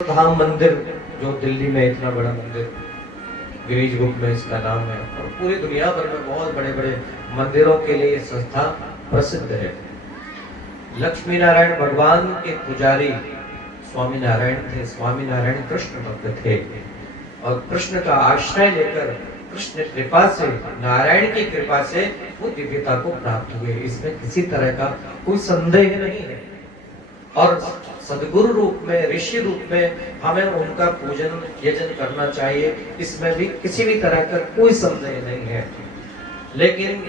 धाम मंदिर जो दिल्ली में इतना बड़ा मंदिर, गिनीज बुक में इसका नाम है और पूरी दुनिया भर में बहुत बड़े बड़े मंदिरों के लिए ये संस्था प्रसिद्ध है। लक्ष्मी नारायण भगवान के पुजारी स्वामी नारायण थे। स्वामी नारायण कृष्ण भक्त थे और कृष्ण का आश्रय लेकर कृष्ण कृपा से, नारायण की कृपा से वो दिव्यता को प्राप्त हुए। इसमें किसी तरह का कोई संदेह नहीं है। और सदगुरु रूप में, ऋषि रूप में हमें उनका पूजन यजन करना चाहिए, इसमें भी किसी भी तरह का कोई संदेह नहीं है। लेकिन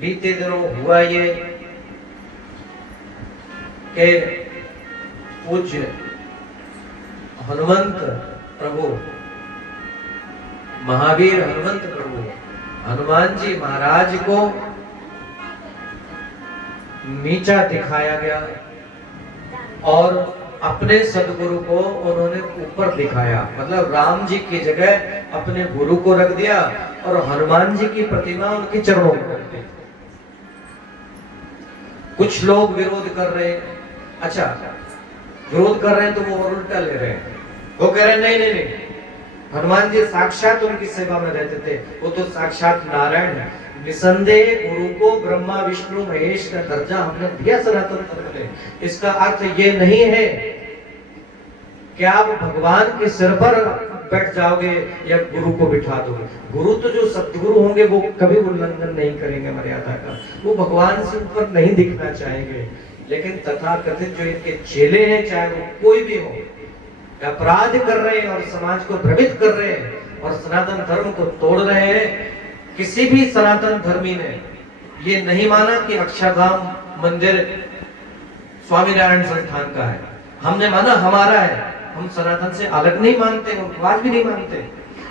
बीते दिनों हुआ ये कि पूज्य हनुमंत प्रभु, महावीर हनुमंत प्रभु, हनुमान जी महाराज को नीचा दिखाया गया और अपने सदगुरु को उन्होंने ऊपर दिखाया। मतलब राम जी की जगह अपने गुरु को रख दिया और हनुमान जी की प्रतिमा उनके चरणों में रख दी। कुछ लोग विरोध कर रहे हैं। अच्छा, विरोध कर रहे हैं तो वो और उल्टा ले रहे हैं। वो कह रहे हैं नहीं नहीं नहीं, हनुमान जी साक्षात उनकी सेवा में रहते थे, वो तो साक्षात नारायण है। निसंदेह गुरु को ब्रह्मा विष्णु महेश का दर्जा हमने दिया सनातन धर्म में। इसका अर्थ ये नहीं है कि आप भगवान के सिर पर बैठ जाओगे या गुरु को बिठा दोगे। गुरु तो जो सतगुरु होंगे वो कभी उल्लंघन नहीं करेंगे मर्यादा का, वो भगवान से ऊपर नहीं दिखना चाहेंगे। लेकिन तथाकथित जो इनके चेले हैं, चाहे वो कोई भी हो, अपराध कर रहे हैं और समाज को भ्रमित कर रहे हैं और सनातन धर्म को तोड़ रहे हैं। किसी भी सनातन धर्मी ने ये नहीं माना कि अक्षरधाम मंदिर स्वामीनारायण संस्थान का है। हमने माना हमारा है, हम सनातन से अलग नहीं मानते, आज भी नहीं मानते।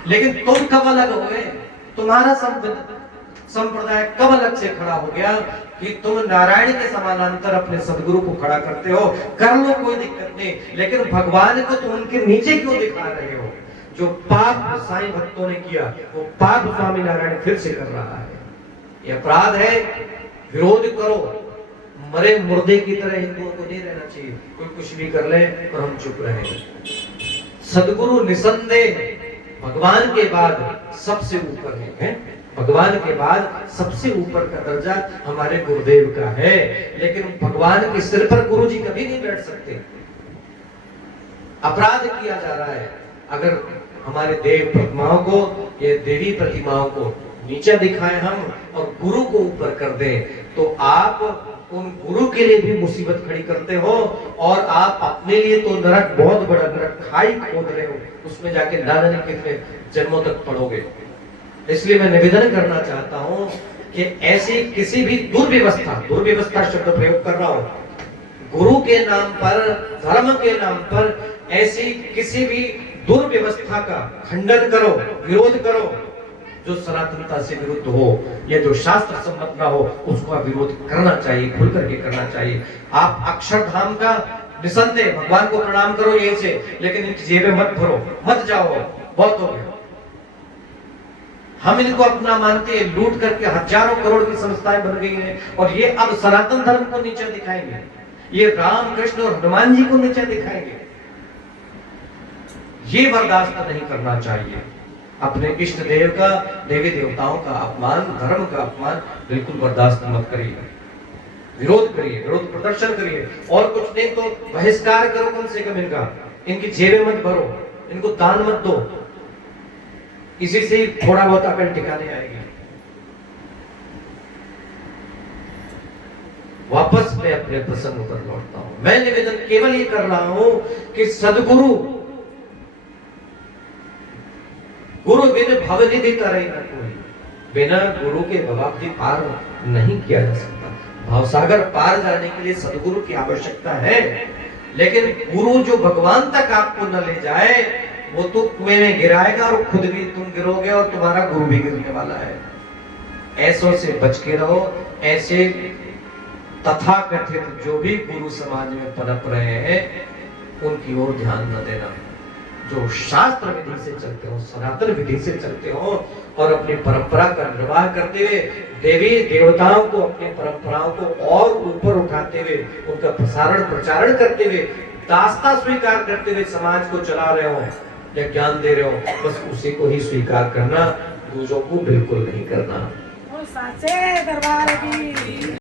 लेकिन तुम कब अलग हो गए? तुम्हारा संप्रदाय कब अलग से खड़ा हो गया कि तुम नारायण के समानांतर अपने सदगुरु को खड़ा करते हो? कर लो, कोई दिक्कत नहीं, लेकिन भगवान को तुम उनके नीचे क्यों दिखा रहे हो? जो पाप साईं भक्तों ने किया वो पाप स्वामी नारायण फिर से कर रहा है। ये अपराध है, विरोध करो। मरे मुर्दे की तरह हिंदुओं को नहीं रहना चाहिए। कोई कुछ भी कर ले और हम चुप रहे। सदगुरु निसंदेह भगवान के बाद सबसे ऊपर है। भगवान के बाद सबसे ऊपर का दर्जा हमारे गुरुदेव का है। लेकिन भगवान के सिर पर गुरु जी कभी नहीं बैठ सकते। अपराध किया जा रहा है। अगर हमारे देव प्रतिमाओं को, ये देवी प्रतिमाओं को नीचा दिखाएं हम और गुरु को ऊपर कर दें, तो आप उन गुरु के लिए भी मुसीबत खड़ी करते हो और आप अपने लिए तो नरक, बहुत बड़ा नरक खाई खोद रहे हो, उसमें जाके ना जाने कितने जन्मों तक पड़ोगे। इसलिए मैं निवेदन करना चाहता हूं कि ऐसी किसी भी दुर्व्यवस्था शब्द प्रयोग कर रहा हूं, गुरु के नाम पर, धर्म के नाम पर ऐसी किसी भी दुर्व्यवस्था का खंडन करो, विरोध करो। जो सनातनता से विरुद्ध हो या जो शास्त्र सम्मत ना हो, उसका विरोध करना चाहिए, खुल करके करना चाहिए। आप अक्षरधाम का निसंदेह भगवान को प्रणाम करो यहीं से, लेकिन इनकी जेबें मत भरो, मत जाओ, बहुत हो गया। हम इनको अपना मानते हैं, लूट करके हजारों करोड़ की संस्थाएं बन गई हैं और ये अब सनातन धर्म को नीचा दिखाएंगे, ये राम कृष्ण और हनुमान जी को नीचा दिखाएंगे। ये बर्दाश्त नहीं करना चाहिए। अपने इष्ट देव का, देवी देवताओं का अपमान, धर्म का अपमान बिल्कुल बर्दाश्त मत करिए। विरोध करिए, विरोध प्रदर्शन करिए, और कुछ नहीं तो बहिष्कार करो कम से कम इनका। इनकी जेबें मत भरो, इनको दान मत दो, इसी से थोड़ा बहुत अकल ठिकाने आएगी। वापस मैं अपने प्रसंग पर लौटता हूं। मैं निवेदन केवल ये कर रहा हूं कि सदगुरु, गुरु बिन भवनिधि तरई न कोई, बिना गुरु के भवाब्धि पार नहीं किया जा सकता। भवसागर पार जाने के लिए सदगुरु की आवश्यकता है, लेकिन गुरु जो भगवान तक आपको न ले जाए, वो तो कुएं में गिराएगा और खुद भी तुम गिरोगे और तुम्हारा गुरु भी गिरने वाला है। ऐसों से बच के रहो। ऐसे तथाकथित जो भी गुरु समाज में पनप रहे हैं, उनकी ओर ध्यान न देना। जो शास्त्र विधि से चलते हो, सनातन विधि से चलते हो और अपनी परंपरा का निर्वाह करते हुए देवी देवताओं को, अपनी परंपराओं को और ऊपर उठाते हुए, उनका प्रसारण प्रचारण करते हुए दास्ता स्वीकार करते हुए समाज को चला रहे हो या ज्ञान दे रहे हो, बस उसी को ही स्वीकार करना, दूसरों को बिल्कुल नहीं करना। साचे दरबार की